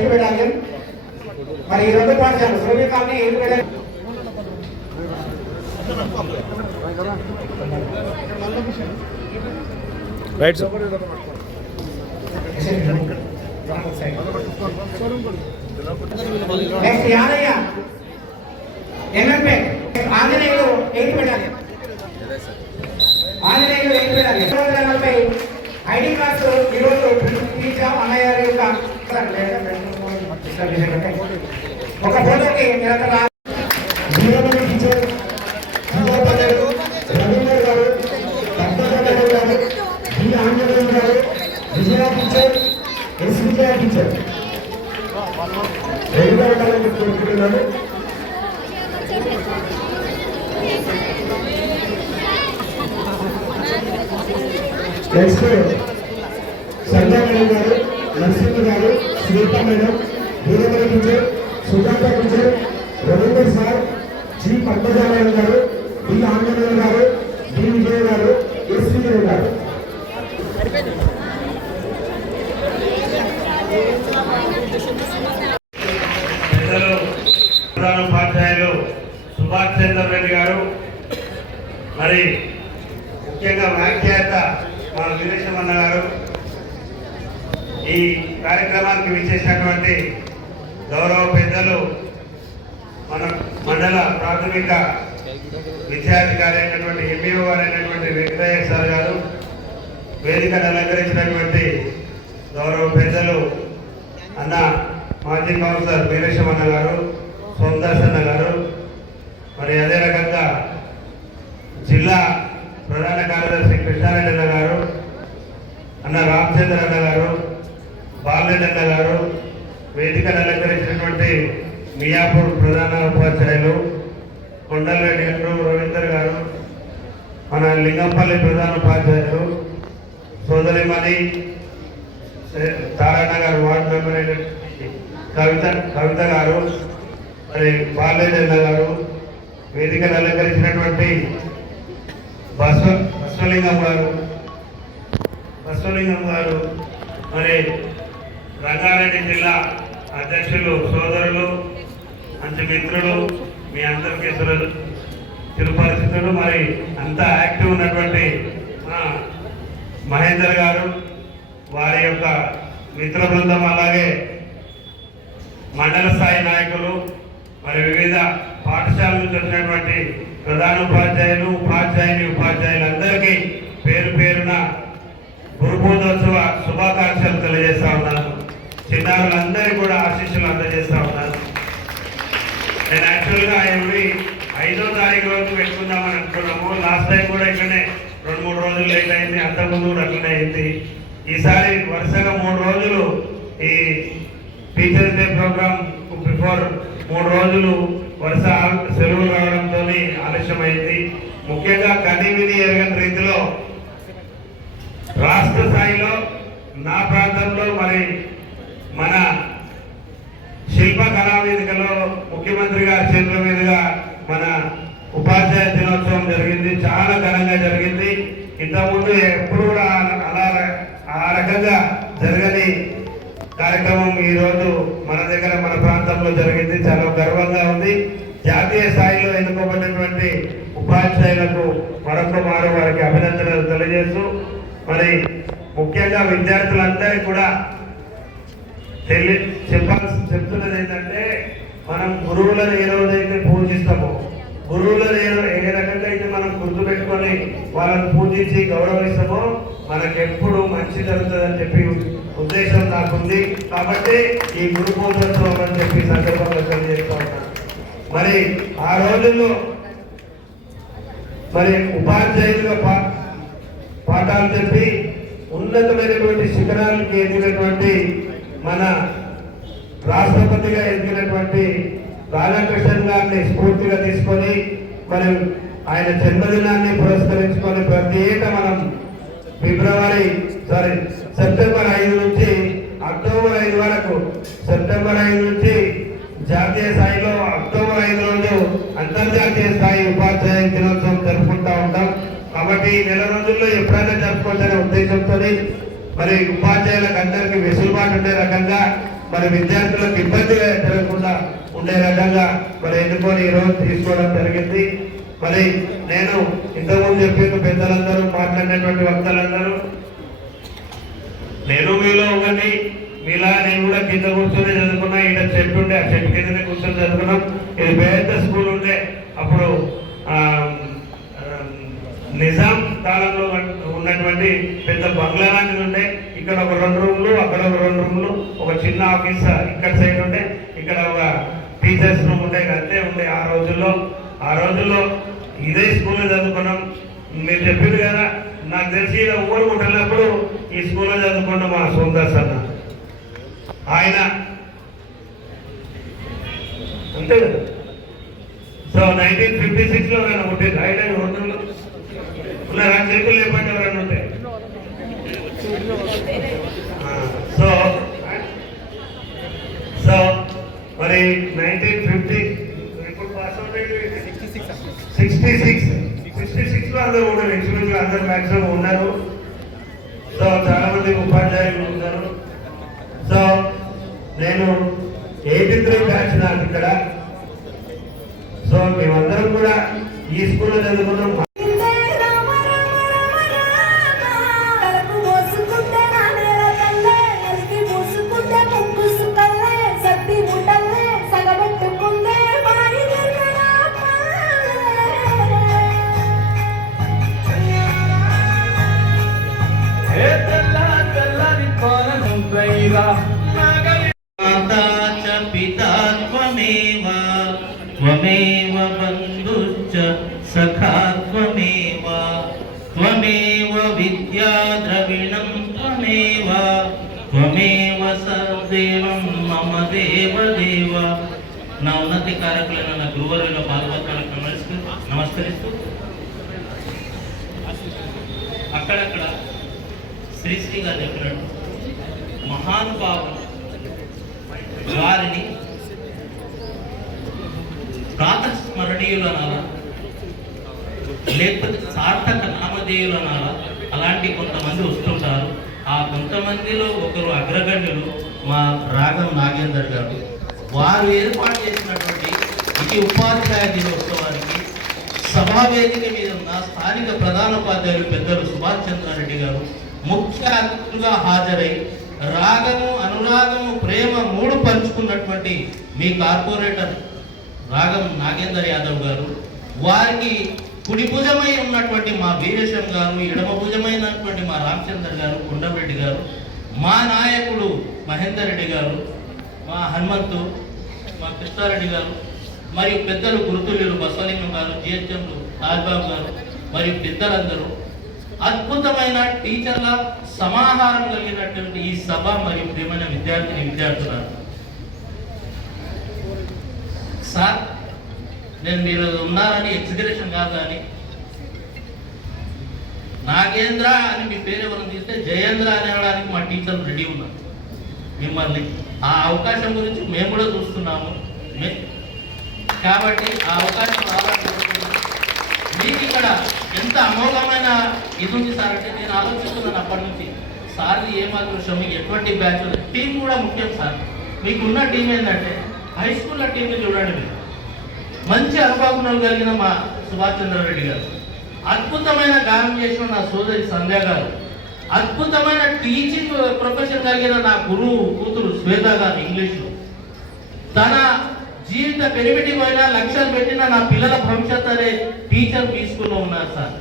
ఎందుకు పెట్టాలి మరి ఈ రెండు పాఠశాలలు సురభి కాలనీ ఎందుకు పెట్టాలి రైట్ సార్ నెక్స్ట్ యాదయ్య. ఎంఎంపే ఆంజనేయులు ఎయిట్ పెట్టాలి ఆంజనేయులు ఎయిట్ పెట్టాలి రెండు వందల నలభై ఐడి కార్డ్స్ ఈరోజు తీర్చాం అన్నయ్య గారి యొక్క ఒక ఫోటోకి నిరంతరం నెక్స్ట్ గారు నరసింహ గారు Swetha madam Veeramani teacher Sujatha teacher Ravinder sir G. పద్మజారాయణ గారు బి. ఆంజనేయులు గారు బి. విజయ్ గారు ఎస్. విజయ్ గారు. ప్రధాన ఉపాధ్యాయులు సుభాష్ చంద్ర రెడ్డి గారు మరి ముఖ్యంగా వ్యాఖ్యాత మా వీరేశమన్న గారు ఈ కార్యక్రమానికి విచ్చేసినటువంటి గౌరవ పెద్దలు మన మండల ప్రాథమిక విద్యాధికారి అయినటువంటి ఎంఈఓ గారు అయినటువంటి వెంకటయ్య సార్ గారు వేదికను అలంకరించినటువంటి గౌరవ పెద్దలు అన్న మాజీ కౌన్సిలర్ వీరేశమన్న గారు సోమదాసన్న గారు మరి అదే రకంగా జిల్లా ప్రధాన కార్యదర్శి కృష్ణారెడ్డి అన్న గారు అన్న రామచంద్ర అన్న గారు బాలరెడ్డి అన్న గారు వేదికను అలంకరించినటువంటి మియాపూర్ ప్రధాన ఉపాధ్యాయులు కొండలరెడ్డి గారు రవీందర్ గారు మన లింగంపల్లి ప్రధాన ఉపాధ్యాయులు సోదరిమణి తారాణ గారు వార్డు మెంబర్ అయిన కవిత కవిత గారు మరి బాలేజన్న గారు వేదికను అలంకరించినటువంటి బస్వ బస్వలింగం గారు బస్వలింగం గారు మరి రంగారెడ్డి జిల్లా అధ్యక్షులు సోదరులు మంచి మిత్రులు మీ అందరికీ సుర- చిరుపరిచితులు మరి అంత యాక్టివ్ ఉన్నటువంటి మహేందర్ గారు వారి యొక్క మిత్ర బృందం అలాగే మండల స్థాయి నాయకులు మరి వివిధ పాఠశాల నుంచి వచ్చినటువంటి ప్రధాన ఉపాధ్యాయులు ఉపాధ్యాయుని ఉపాధ్యాయులందరికీ పేరు పేరున గురుబోధోత్సవ పూజోత్సవ శుభాకాంక్షలు తెలియజేస్తా ఉన్నాను చిన్నారులందరికీ కూడా ఆశీస్సులు అందజేస్తా ఉన్నాను నేను యాక్చువల్గా ఎవ్రీ ఐదో తారీఖు రోజు పెట్టుకుందామని అనుకున్నాము. లాస్ట్ టైం కూడా ఇట్లనే రెండు మూడు రోజులు లేట్ అయింది. అంతకుముందు కూడా అట్లనే అయింది. ఈసారి వరుసగా మూడు రోజులు ఈ టీచర్స్ డే ప్రోగ్రామ్ బిఫోర్ మూడు రోజులు వరుస సెలవులు రావడంతో ఆలస్యమైంది. ముఖ్యంగా కని విని ఎరగని రీతిలో రాష్ట్ర స్థాయిలో నా ప్రాంతంలో మరి మన శిల్ప కళా వేదికలో ముఖ్యమంత్రి గారి చేతుల మీదుగా మన ఉపాధ్యాయ దినోత్సవం జరిగింది చాలా ఘనంగా జరిగింది. ఇంతకుముందు ఎప్పుడు కూడా అలా ఆ రకంగా జరగని కార్యక్రమం ఈరోజు మన దగ్గర మన ప్రాంతంలో జరిగింది. చాలా గర్వంగా ఉంది. జాతీయ స్థాయిలో ఎన్నుకోబడినటువంటి ఉపాధ్యాయులకు మరొక మారు వారికి అభినందనలు తెలియజేస్తూ మరి ముఖ్యంగా విద్యార్థులందరికీ కూడా తెలియ చెప్పాల్సి చెప్తున్నది ఏంటంటే మనం గురువులను ఏ రోజైతే పూజిస్తామో గురువుల ఏ ఏ రకంగా అయితే మనం గుర్తుపెట్టుకొని వాళ్ళని పూజించి గౌరవిస్తామో మనకెప్పుడు మంచి జరుగుతుందని చెప్పి ఉద్దేశం నాకుంది. కాబట్టి ఈ గురు పూజోత్సవం అని చెప్పి సందర్భంగా తెలియజేస్తా ఉన్నాను మరి ఆ రోజుల్లో మరి ఉపాధ్యాయులుగా పా పాఠాలు చెప్పి ఉన్నతమైనటువంటి శిఖరాలకు ఎదిగినటువంటి మన రాష్ట్రపతిగా ఎదిగినటువంటి రాధాకృష్ణన్ గారిని స్ఫూర్తిగా తీసుకొని మనం ఆయన జన్మదినాన్ని పురస్కరించుకొని ప్రతి ఏటా మనం ఫిబ్రవరి సారీ సెప్టెంబర్ ఐదు నుంచి అక్టోబర్ ఐదు వరకు సెప్టెంబర్ ఐదు నుంచి జాతీయ స్థాయిలో అక్టోబర్ ఐదు రోజు అంతర్జాతీయ స్థాయి ఉపాధ్యాయ దినోత్సవం జరుపుకుంటా ఉంటాం. కాబట్టి నెల రోజుల్లో ఎప్పుడైనా జరుపుకోవచ్చనే ఉద్దేశంతో మరి ఉపాధ్యాయులకు అందరికీ వెసులుబాటు ఉండే రకంగా మరి విద్యార్థులకు ఇబ్బంది జరగకుండా ఉండే రకంగా మరి ఎన్నుకొని ఈ రోజు తీసుకోవడం జరిగింది. మరి నేను ఇంతకుముందు చెప్పిన పెద్దలందరూ మాట్లాడినటువంటి వక్తలందరూ నేను మీలో ఒకటి మీలా నేను కూడా కింద కూర్చొని చదువుకున్నా ఈడ చెట్టు ఉండే ఆ చెట్టు కిందనే కూర్చొని చదువుకున్నాం. ఇది పెద్ద స్కూల్ ఉండే అప్పుడు నిజాం కాలంలో ఉన్నటువంటి పెద్ద బంగ్లా ఇక్కడ ఒక రెండు రూమ్లు అక్కడ ఒక రెండు రూమ్లు ఒక చిన్న ఆఫీస్ ఇక్కడ సైడ్ ఉండే ఇక్కడ ఒక టీచర్స్ రూమ్ ఉండే అంతే ఉండే ఆ రోజుల్లో. ఆ రోజుల్లో ఇదే స్కూల్లో చదువుకున్నాం. మీరు చెప్పింది కదా నాకు తెలిసి ఇలా ఊరు ఉంటున్నప్పుడు ఈ స్కూల్లో చదువుకున్న మా సుందర్స్ అన్న. ఆయన అంతే కదా. సో నైన్టీన్ ఫిఫ్టీ సిక్స్లో ఆయన పుట్టింది ఆయన రెండు ఉన్నారా? చేతులు లేపండి ఎవరైనా ఉంటే సో సో మరి నైన్టీన్ ఫిఫ్టీ ఇప్పుడు pass out sixty six sixty సిక్స్లో అందరూ కూడా ఎక్స్పీరియన్స్ అందరు మ్యాక్సిమం ఉన్నారు. సో చాలా మంది ఉపాధ్యాయులు ఉన్నారు. సో నేను ఎయిటీ త్రీ బ్యాచ్ నాకు ఇక్కడ. సో మేమందరం కూడా ఈ స్కూల్లో చదువుకున్నాం त्वमेव त्वमेव సర్వేవం మమ దేవ దేవ నా ఉన్నతి కారకులైన నా గురువరుల పాల్గొనడానికి నమస్కరి నమస్కరిస్తూ అక్కడక్కడ శ్రీశ్రీ గారు చెప్పినట్టు మహానుభావులు వారిని ప్రాతస్మరణీయులు అనాలా లేకపోతే సార్థక నామధేయులు అనాలా అలాంటి కొంతమంది వస్తుంటారు ఆ కొంతమందిలో ఒకరు అగ్రగణ్యులు మా రాగం నాగేందర్ గారు. వారు ఏర్పాటు చేసినటువంటి ఇది ఉపాధ్యాయ దినోత్సవానికి సభా వేదిక మీద ఉన్న స్థానిక ప్రధానోపాధ్యాయులు పెద్దలు సుభాష్ చంద్రారెడ్డి గారు ముఖ్య అతిథులుగా హాజరై రాగము అనురాగము ప్రేమ మూడు పంచుకున్నటువంటి మీ కార్పొరేటర్ రాగం నాగేందర్ యాదవ్ గారు వారికి కుడి భుజమై ఉన్నటువంటి మా వీరేశం గారు ఎడమ భుజమైనటువంటి మా రామచంద్ర గారు కొండరెడ్డి గారు మా నాయకుడు మహేందర్ రెడ్డి గారు మా హనుమంతు మా కృష్ణారెడ్డి గారు మరియు పెద్దలు గురుతుల్యులు బసవలింగం గారు జిహెచ్ఎంలు రాజ్బాబు గారు మరియు పెద్దలందరూ అద్భుతమైన టీచర్ల సమాహారం కలిగినటువంటి ఈ సభ మరియు ప్రేమైన విద్యార్థిని విద్యార్థులారు. సార్ నేను మీరు ఉన్నారని ఎగ్జిబిషన్ కాదు కానీ నాగేంద్ర అని మీ పేరు ఎవరిని తీస్తే జయేంద్ర అనడానికి మా టీచర్లు రెడీ ఉన్నారు. మిమ్మల్ని. ఆ అవకాశం గురించి మేము కూడా చూస్తున్నాము. మే- కాబట్టి ఆ అవకాశం రావాలని మీకు ఇక్కడ ఎంత అమోఘమైన ఇది ఉంది సార్ అంటే నేను ఆలోచిస్తున్నాను అప్పటి నుంచి. సార్ది ఏం మీకు ఎటువంటి బ్యాచ్ టీం కూడా ముఖ్యం సార్. మీకున్న టీం ఏంటంటే హై స్కూల్లో టీంని చూడండి మీరు. మంచి అనుభవజ్ఞానం కలిగిన మా సుభాష్ చంద్రారెడ్డి గారు. అద్భుతమైన గానం చేసిన నా సోదరి సంధ్య గారు. అద్భుతమైన టీచింగ్ ప్రొఫెషన్ కలిగిన నా గురువు కూతురు శ్వేత గారు ఇంగ్లీష్లో. తన జీవిత పెరిమిటి పోయినా లక్ష్యాలు పెట్టిన నా పిల్లల భవిష్యత్ అనే టీచర్ తీసుకుని ఉన్నారు సార్.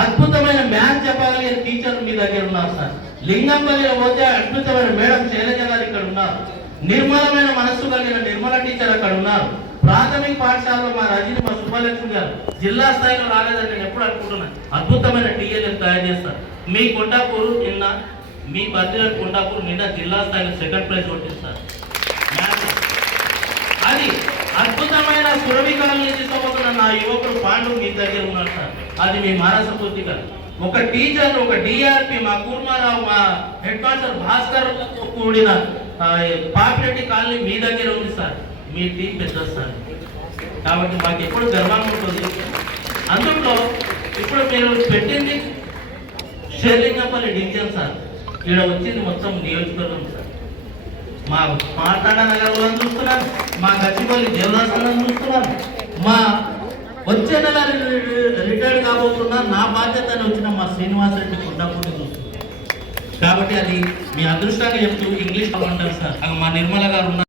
అద్భుతమైన మ్యాథ్స్ చెప్పగలిగిన టీచర్ మీ దగ్గర ఉన్నారు సార్. లింగంపల్లిలో పోతే అద్భుతమైన మేడం శైలజ గారు ఇక్కడ ఉన్నారు. నిర్మలమైన మనస్సు కలిగిన నిర్మల టీచర్ అక్కడ ఉన్నారు. ప్రాథమిక పాఠశాలలో మా రజని మా సుబ్బలక్ష్మి గారు జిల్లా స్థాయిలో రాలేదని నేను ఎప్పుడు అనుకుంటున్నాను అద్భుతమైన టీఎల్ఎం తయారు చేస్తారు. మీ కొండాపూర్ నిన్న మీ బర్త్డే కొండాపూర్ నిన్న జిల్లా స్థాయిలో సెకండ్ ప్రైజ్ కొట్టిస్తారు అది అద్భుతమైన సురభికలను తీసుకోబోతున్న నా యువకుడు పాండు మీ దగ్గర ఉన్నారు సార్. అది మీ మానస పూర్తిగా ఒక టీచర్ ఒక డిఆర్పి మా కూర్మారావు మా హెడ్ మాస్టర్ భాస్కర్ కూడిన పాపిరెడ్డి కాలనీ మీ దగ్గర ఉంది సార్. మీ టీం పెద్ద సార్ కాబట్టి మాకు ఎప్పుడు గర్వంగా ఉంటుంది. అందులో ఇప్పుడు మీరు పెట్టింది షేర్లింగపల్లి డివిజన్ సార్. ఇక్కడ వచ్చింది మొత్తం నియోజకవర్గం సార్. మా మాట్లాడ నగరంలో చూస్తున్నాను. మా గచ్చిపల్లి దేవదాసాలను చూస్తున్నాను. మా వచ్చే నెల రిటైర్డ్ కాబోతున్నా నా బాధ్యత వచ్చిన మా శ్రీనివాస్ రెడ్డి కొండపూడి చూస్తున్నాను. కాబట్టి అది మీ అదృష్టంగా చెప్తూ ఇంగ్లీష్ అంటారు సార్. మా నిర్మల గారు ఉన్నారు.